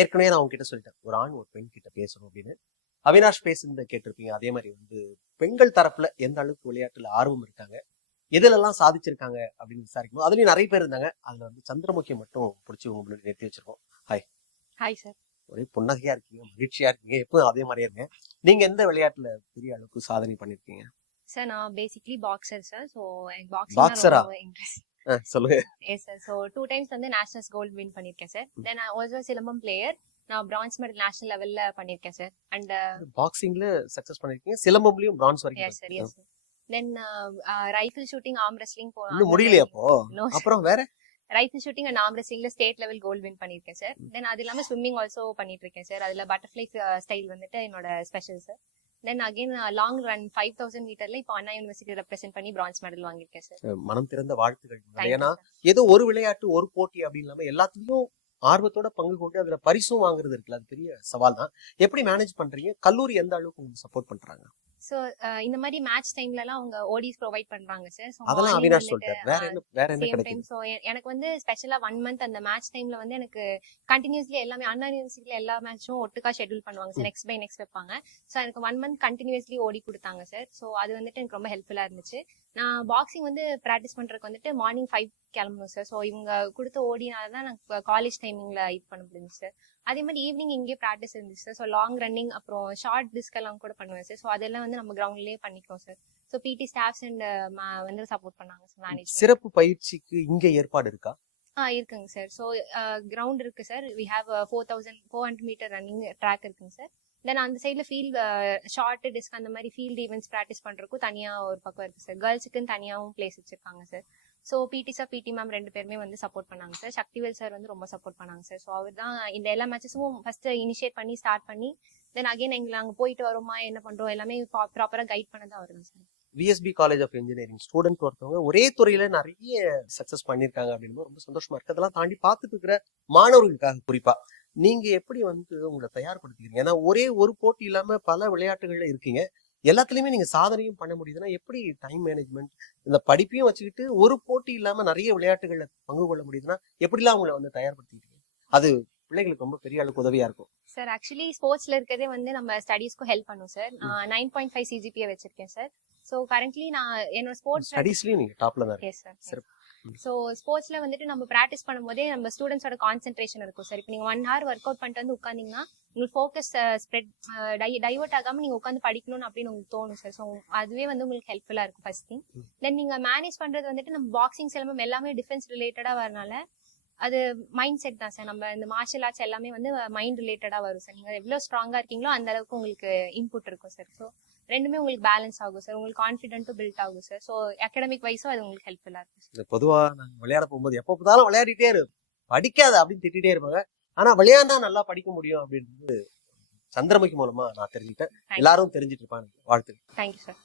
ஏற்கனவே நான் உங்ககிட்ட சொல்லிட்டேன், ஒரு ஆண் ஒரு பெண் கிட்ட பேசணும் அப்படின்னு. அவினாஷ் பேசுனதை கேட்டிருப்பீங்க. அதே மாதிரி பெண்கள் தரப்புல எந்த அளவுக்கு விளையாட்டுல ஆர்வம் இருக்காங்க, எதுலெல்லாம் சாதிச்சிருக்காங்க அப்படின்னு விசாரிக்கும். அதுலயும் நிறைய பேர் இருந்தாங்க. அதுல சந்திரமுகி மட்டும் பிடிச்சி உங்க முன்னாடி நிறுத்தி வச்சிருக்கோம். ஹாய். Hi sir. ஒரே புன்னகையா இருக்கீங்க, மகிழ்ச்சியா இருக்கீங்க, எப்பவும் அதே மாதிரியே இருங்க. நீங்க எந்த விளையாட்டுல பெரிய அளவுக்கு சாதனை பண்ணிருக்கீங்க? சார் நான் பேசிக்கலி பாக்ஸர் சார். ஸோ எனக்கு பாக்ஸரா? Boxing interest. சொல்லுங்க. Yes sir. ஸோ 2 times வந்து நேஷனல்ஸ் கோல்டு வின் பண்ணிருக்கேன் sir. Then also silambam player. நான் பிரான்ஸ் மெடல் நேஷனல் லெவல்ல பண்ணிருக்கேன் சார். அண்ட் பாக்ஸிங்ல சக்சஸ் பண்ணிருக்கீங்க, சிலம்பம்லயும் பிரான்ஸ் வரைக்கும். Yes sir. Yes sir. Then rifle shooting, arm wrestling இன்னும் முடியலையா அப்போ? அப்புறம் வேற ரைஃபிள் ஷூட்டிங் அண்ட் ஆர்ம் ரெஸ்லிங்ல ஸ்டேட் லெவல் கோல்டு வின் பண்ணிருக்கேன் சார். தென் அது இல்லாம ஸ்விம்மிங் ஆல்சோ பண்ணிட்டு இருக்கேன் சார். அதுல பட்டர்ஃபிளை ஸ்டைல் வந்துட்டு என்னோட special sir. Then again long run 5000 மீட்டர்ல இப்போ அண்ணா யூனிவர்சிட்டி ரெப்ரசென்ட் பண்ணி பிரான்ஸ் மெடல் வாங்கியிருக்கேன் சார். மனம் திறந்த வாழ்த்துக்கள். ஏன்னா ஏதோ ஒரு விளையாட்டு ஒரு போட்டி அப்படி இல்லாம எல்லாத்துலயும் ஆர்வத்தோட பங்கு கொண்டு அதுல பரிசும் வாங்குறது இருக்குல்ல, அது பெரிய சவால் தான். எப்படி மேனேஜ் பண்றீங்க? கல்லூரி எந்த அளவுக்கு உங்களுக்கு சப்போர்ட் பண்றாங்க? சோ இந்த மாதிரி மேட்ச் டைம்ல எல்லாம் அவங்க ஓடிஸ் ப்ரொவைட் பண்றாங்க சார். சோ அதெல்லாம் அவினாஷ் சொல்லிட்டார். வேற என்ன கிடைக்கும்? சோ எனக்கு வந்து ஸ்பெஷலா 1 month அந்த மேட்ச் டைம்ல வந்து எனக்கு கண்டினியூஸ்லி எல்லாமே அண்ணா யூனிவர்சிட்டில எல்லா மேட்சும் ஒட்டுக்கா ஷெட்யூல் பண்ணுவாங்க சார். நெக்ஸ்ட் பை நெக்ஸ்ட் வைப்பாங்க. சோ எனக்கு 1 month கண்டினியூஸ்லி ஓடி கொடுத்தாங்க சார். சோ அது வந்துட்டு எனக்கு ரொம்ப ஹெல்ப்ஃபுல்லா இருந்துச்சு. நான் பாக்ஸிங் வந்து பிராக்டிஸ் பண்றதுக்கு வந்துட்டு மார்னிங் 5 கிளம்பணும் சார். ஸோ இவங்க கொடுத்த ஓடினால்தான் நான் காலேஜ் டைமிங்ல இது பண்ண முடிஞ்சு சார். அதே மாதிரி ஈவினிங் இங்கே ப்ராக்டிஸ் இருந்துச்சு சார். ஸோ லாங் ரன்னிங் அப்புறம் ஷார்ட் டிஸ்க் எல்லாம் கூட பண்ணுவேன் சார். ஸோ அதெல்லாம் வந்து நம்ம கிரவுண்ட்லயே பண்ணிக்கிறோம் சார். ஸோ பிடி ஸ்டாஃப்ஸ் அண்ட் வந்து சப்போர்ட் பண்ணாங்க சார். மேனேஜ்மெண்ட். சிறப்பு பயிற்சிக்கு இங்க ஏற்பாடு இருக்கா? இருக்குங்க சார். ஸோ கிரவுண்ட் இருக்கு சார். We have 4400 metre running track இருக்குங்க சார். தென் அந்த சைட்ல ஃபீல்ட் ஷார்ட் டிஸ்க் அந்த மாதிரி ஃபீல்ட் ஈவெண்ட்ஸ் ப்ராக்டிஸ் பண்றதுக்கும் தனியா ஒரு பக்கம் இருக்கு சார். கேர்ள்ஸுக்குன்னு தனியாவும் பிளேஸ் வச்சிருக்காங்க சார். ஸோ பிடி சார், பிடி மேம் 2 பேருமே வந்து சப்போர்ட் பண்ணாங்க சார். சக்திவேல் சார் வந்து ரொம்ப சப்போர்ட் பண்ணாங்க சார். ஸோ அவர் தான் இந்த எல்லா மேட்சஸும் ஃபர்ஸ்ட் இனிஷியேட் பண்ணி ஸ்டார்ட் பண்ணி தென் அகைன் எங்களை அங்கே போயிட்டு வரோமா என்ன பண்றோம் எல்லாமே ப்ராப்பரா கைட் பண்ணதான் அவர் தான் சார். VSP college of engineering student ஒருத்தவங்க ஒரே துறையில நிறைய சக்சஸ் பண்ணிருக்காங்க அப்படின்னு ரொம்ப சந்தோஷமா இருக்கு. அதெல்லாம் தாண்டி பார்த்துட்டு இருக்கிற மாணவர்களுக்காக குறிப்பா நீங்க எப்படி உங்களை தயார்படுத்திக்கிறீங்க? ஏன்னா ஒரே ஒரு போட்டி இல்லாம பல விளையாட்டுகள்ல இருக்கீங்க, எல்லாத்துலயுமே நீங்க சாதனையும் பண்ண முடியுதுன்னா எப்படி டைம் மேனேஜ்மெண்ட், இந்த படிப்பையும் வச்சுக்கிட்டு ஒரு போட்டி இல்லாம நிறைய விளையாட்டுகள்ல பங்கு கொள்ள முடியுதுன்னா எப்படிலாம் உங்களை தயார்படுத்திக்கிறீங்க? அது பிள்ளைகளுக்கு ரொம்ப பெரிய அளவுக்கு உதவியா இருக்கும் சார். ஆக்சுவலி ஸ்போர்ட்ஸ்ல இருக்கிறதே வந்து நம்ம ஸ்டடீஸ்க்கும் ஹெல்ப் பண்ணும் சார். 9.5 சிஜிபிஏ வச்சிருக்கேன் சார். ஸோ கரண்ட்லி நான் என்னோட ஸ்போர்ட்ஸ் ஸ்டடீஸ்லயும் நீங்க டாப்ல தான் இருக்கீங்க சார். ஸோ ஸ்போர்ட்ஸ்ல வந்துட்டு நம்ம ப்ராக்டிஸ் பண்ணும்போதே நம்ம ஸ்டூடெண்ட்ஸோட கான்சென்ட்ரேஷன் இருக்கும் சார். இப்போ நீங்க 1 hour ஒர்க் அவுட் பண்ணிட்டு வந்து உட்காந்தீங்கன்னா உங்களுக்கு ஃபோக்கஸ் ஸ்ப்ரெட் டைவர்ட் ஆகாம நீங்க உட்காந்து படிக்கணும்னு அப்படின்னு உங்களுக்கு தோணும் சார். ஸோ அதுவே வந்து உங்களுக்கு ஹெல்ப்ஃபுல்லா இருக்கும் ஃபர்ஸ்ட் திங். தென் நீங்க மேனேஜ் பண்றது வந்துட்டு நம்ம பாக்ஸிங் சிலம்பம் எல்லாமே டிஃபென்ஸ் ரிலேட்டடா வரனால அது மைண்ட் செட் தான் சார். நம்ம இந்த மார்ஷல் ஆர்ட்ஸ் எல்லாமே வந்து மைண்ட் ரிலேட்டடா வரும் சார். நீங்க எவ்வளவு ஸ்ட்ராங்கா இருக்கீங்களோ அந்த அளவுக்கு உங்களுக்கு இன்புட் இருக்கும் சார். ஸோ ரெண்டுமே உங்களுக்கு பேலன்ஸ் ஆகும் சார். உங்களுக்கு கான்ஃபிடென்ட்டும் பில்ட் ஆகும் சார். ஸோ அகாடமிக் வைஸும் அது உங்களுக்கு ஹெல்ப்ஃபுல்லா இருக்கும். பொதுவா நாங்க விளையாட போகும்போது எப்ப பார்த்தாலும் விளையாடிட்டே இருக்கு, படிக்காத அப்படின்னு திட்டிட்டே இருப்பாங்க. ஆனா விளையாண்டா நல்லா படிக்க முடியும் அப்படின்றது சந்திரமுகி மூலமா நான் தெரிஞ்சுக்கிட்டேன். எல்லாரும் தெரிஞ்சிட்டு இருப்பாங்க. வாழ்த்துக்கள். Thank you sir.